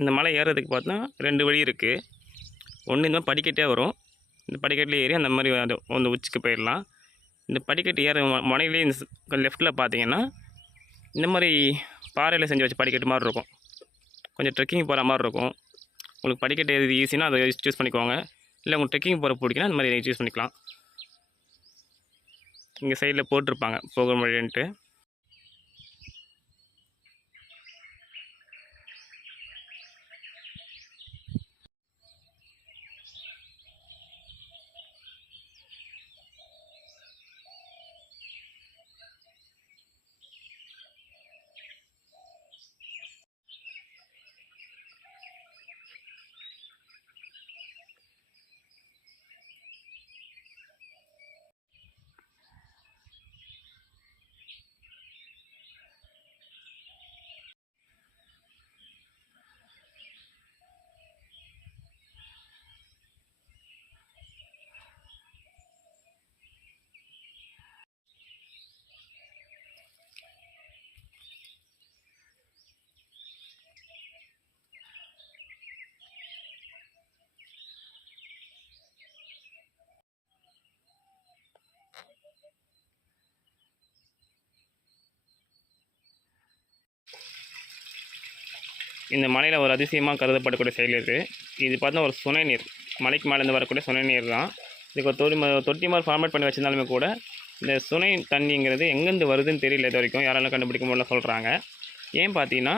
இந்த மலை ஏறுறதுக்கு பார்த்தா 2 வழி இருக்குது. ஒன்று இந்த மாதிரி படிக்கட்டே வரும். இந்த படிக்கட்டில் ஏறி அந்த மாதிரி அந்த உச்சிக்கு போயிடலாம். இந்த படிக்கட்டு ஏற முனையிலே இந்த லெஃப்ட்டில் பார்த்தீங்கன்னா இந்த மாதிரி பாறையில் செஞ்சு வச்ச படிக்கட்டு மாதிரி இருக்கும். கொஞ்சம் ட்ரெக்கிங் போகிற மாதிரி இருக்கும். உங்களுக்கு படிக்கட்டு ஏறி ஈஸினா அதை சூஸ் பண்ணிக்கோங்க. இல்லை உங்களுக்கு ட்ரெக்கிங் போகிற பிடிக்குன்னா அந்த மாதிரி சூஸ் பண்ணிக்கலாம். இங்கே சைடில் போட்டிருப்பாங்க போகிற வழின்ட்டு. இந்த மலையில் ஒரு அதிசயமாக கருதப்படக்கூடிய செயல் இது பார்த்தா ஒரு சுனை நீர். மலைக்கு மேலேருந்து வரக்கூடிய சுனை நீர் தான். இதுக்கு ஒரு தொட்டி மாதிரி ஃபார்மேட் பண்ணி வச்சுருந்தாலுமே கூட இந்த சுனை தண்ணிங்கிறது எங்கேருந்து வருதுன்னு தெரியல. இது வரைக்கும் யாராலும் கண்டுபிடிக்க முடியல சொல்கிறாங்க. ஏன் பார்த்தீங்கன்னா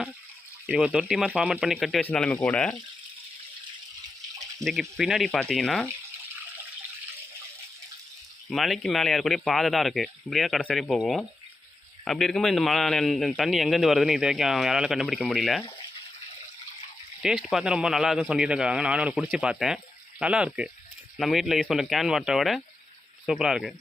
இதுக்கு ஒரு தொட்டி மாதிரி ஃபார்மேட் பண்ணி கட்டி வச்சுருந்தாலுமே கூட இதுக்கு பின்னாடி பார்த்தீங்கன்னா மலைக்கு மேலே ஏறக்கூடிய பாதை தான் இருக்குது. இப்படியே தான் கடைசி வரையும் போகும். அப்படி இருக்கும்போது இந்த தண்ணி எங்கேருந்து வருதுன்னு இது வரைக்கும் யாராலும் கண்டுபிடிக்க முடியல. டேஸ்ட் பார்த்தா ரொம்ப நல்லா இருக்குன்னு சொல்லியிருக்காங்க. நானும் ஒன்று குடிச்சு பார்த்தேன். நல்லா இருக்குது. நம்ம வீட்டில் யூஸ் பண்ணுற கேன் வாட்டரை விட சூப்பராக இருக்குது.